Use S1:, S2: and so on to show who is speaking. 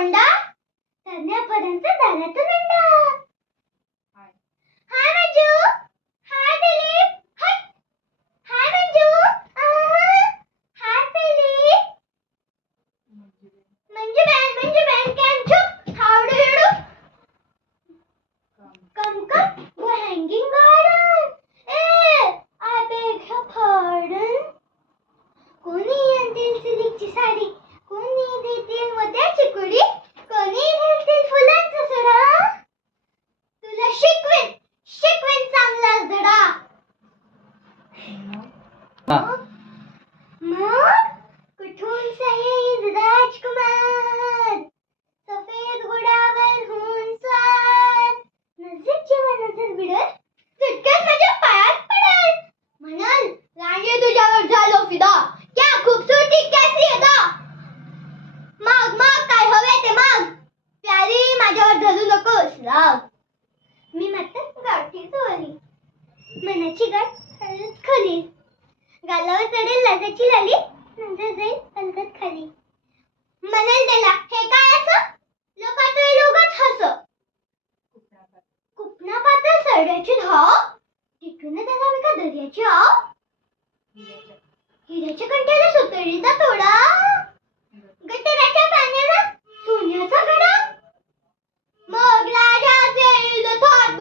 S1: కొండ కన్యాపదంత ధరతునండా कुठून राजकुमार? सफेद घोड्यावर होऊन स्वार नजर जेव्हा नजर भिडत चटकन माझ्या पायात पडल म्हणाल राणी तुझ्यावर झालो फिदा. क्या खूबसूरती कैसी अदा माग माग काय हवे ते माग. प्यारी माझ्यावर धरू नकोस राग. मी मात्र गाठी चोरली मनाची गाठ अलगत खोली. गालावर चढेल लाजाची लाली. नंतर जाईल अलगत खाली. म्हणाल त्याला हे काय असं? लोक तो लोकच हस. कुपना पातळ सरड्याची धाव. तिकडून त्याला मी का दर्याची आव. हिऱ्याच्या कंट्याला सुतळीचा तोडा. गटराच्या